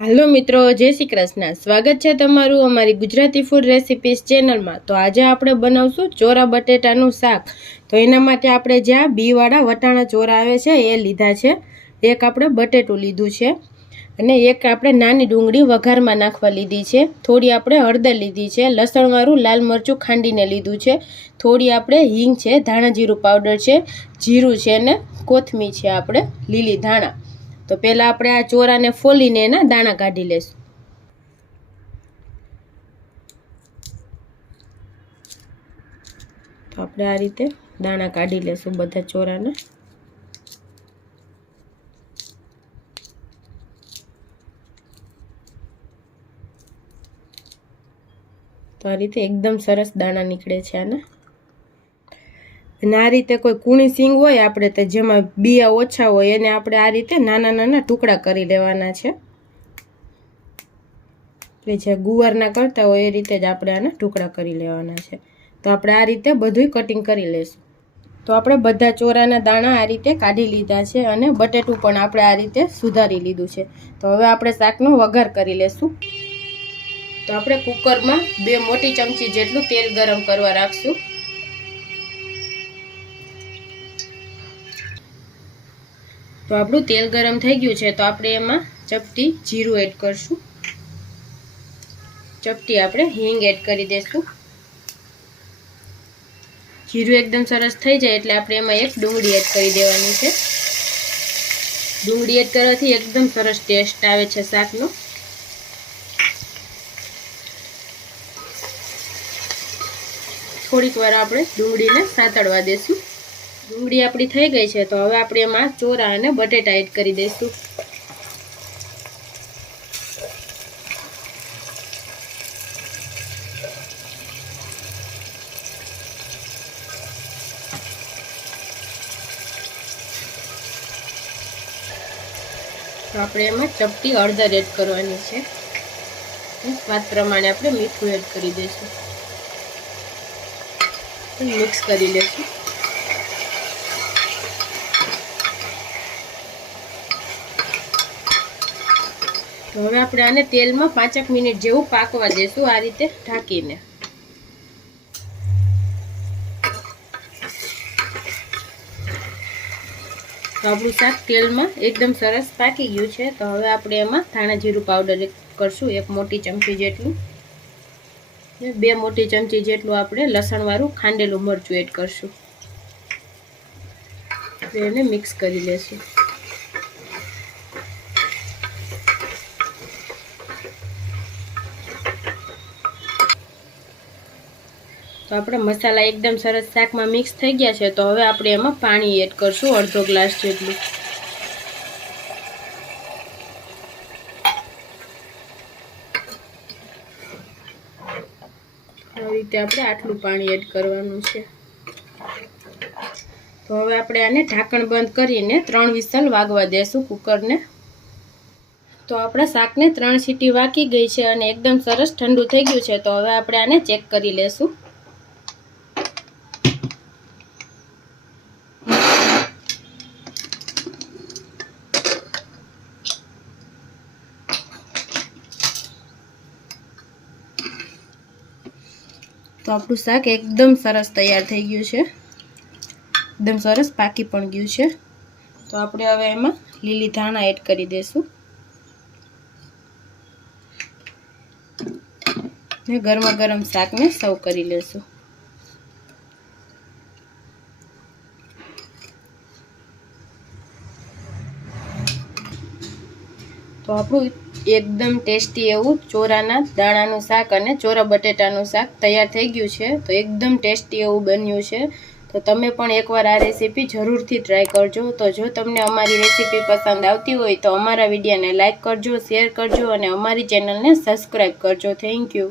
હાલો મિત્રો, જય શ્રી કૃષ્ણ. સ્વાગત છે તમારું અમારી ગુજરાતી ફૂડ રેસિપીસ ચેનલમાં તો આજે આપણે બનાવશું ચોરા બટેટાનું શાક. તો એના માટે આપણે જ્યાં બીવાળા વટાણા ચોરા આવે છે, એ લીધા છે. એક આપણે બટેટું લીધું છે અને એક આપણે નાની ડુંગળી વઘારમાં નાખવા લીધી છે. થોડી આપણે હળદર લીધી છે, લસણવાળું લાલ મરચું ખાંડીને લીધું છે. થોડી આપણે હિંગ છે, ધાણા જીરું પાવડર છે, જીરું છે અને કોથમી છે આપણે લીલી ધાણા. તો પહેલાં આપણે આ ચોરાને ફોલીને એના દાણા કાઢી લેશું. તો આપણે આ રીતે દાણા કાઢી લેશું બધા ચોરાના. તો આ રીતે એકદમ સરસ દાણા નીકળે છે આના. અને આ રીતે કોઈ કૂણી સિંગ હોય આપણે તો જેમાં બિયા ઓછા હોય, એને આપણે આ રીતે નાના નાના ટુકડા કરી લેવાના છે. એટલે જે ગુવારના કરતા હોય એ રીતે જ આપણે આના ટુકડા કરી લેવાના છે. તો આપણે આ રીતે બધું કટિંગ કરી લઈશું તો આપણે બધા ચોરાના દાણા આ રીતે કાઢી લીધા છે અને બટેટું પણ આપણે આ રીતે સુધારી લીધું છે. તો હવે આપણે શાકનો વઘાર કરી લેશું. તો આપણે કુકરમાં બે મોટી ચમચી જેટલું તેલ ગરમ કરવા રાખશું. તો આપણું તેલ ગરમ થઈ ગયું છે, તો આપણે એમાં ચપટી જીરું એડ કરશું. ચપટી આપણે હિંગ એડ કરી દઈશું જીરું એકદમ સરસ થઈ જાય એટલે આપણે એમાં એક ડુંગળી એડ કરી દેવાની છે. ડુંગળી એડ કરવાથી એકદમ સરસ ટેસ્ટ આવે છે શાકનો. થોડીક વાર આપણે ડુંગળીને સાતળવા દેશું. ડુંગળી આપણી થઈ ગઈ છે, તો હવે આપણે એમાં ચોરા અને બટેટા એડ કરી દઈશું. આપણે એમાં ચપટી હળદર એડ કરવાની છે. સ્વાદ પ્રમાણે આપણે મીઠું એડ કરી દઈશું. મિક્સ કરી લઈશું હવે આપણે આને તેલમાં પાંચેક મિનિટ જેવું પાકવા દેશું આ રીતે ઢાંકીને. તો શાક તેલમાં એકદમ સરસ પાકી ગયું છે. તો હવે આપણે એમાં ધાણા જીરું પાવડર કરશું, એક મોટી ચમચી જેટલું. બે મોટી ચમચી જેટલું આપણે લસણવાળું ખાંડેલું મરચું એડ કરશું. એને મિક્સ કરી લેશું. તો આપણે મસાલા એકદમ સરસ શાકમાં મિક્સ થઈ ગયા છે, તો હવે આપણે એમાં પાણી એડ કરશું અડધો ગ્લાસ જેટલું. આવી રીતે આપણે આટલું પાણી એડ કરવાનું છે. તો હવે આપણે આને ઢાંકણ બંધ કરીને ત્રણ વિસલ વાગવા દેશું કુકરને. તો આપણા શાકને ત્રણ સીટી વાકી ગઈ છે અને એકદમ સરસ ઠંડુ થઈ ગયું છે, તો હવે આપણે આને ચેક કરી લેશું. તો આપણું શાક એકદમ સરસ તૈયાર થઈ ગયું છે. એકદમ સરસ પાકી પણ ગયું છે. તો આપણે હવે એમાં લીલી ધાણા એડ કરી દઈશું ને ગરમા ગરમ શાકને સર્વ કરી લેશું. તો આપણું એકદમ ટેસ્ટી એવું ચોરાના દાણાનું શાક અને ચોરા બટેટાનું શાક તૈયાર થઈ ગયું છે. તો એકદમ ટેસ્ટી એવું બન્યું છે. તો તમે પણ એકવાર આ રેસીપી જરૂરથી ટ્રાય કરજો. તો જો તમને અમારી રેસીપી પસંદ આવતી હોય તો અમારા વિડીયોને લાઇક કરજો, શેર કરજો અને અમારી ચેનલને સબસ્ક્રાઈબ કરજો. Thank you.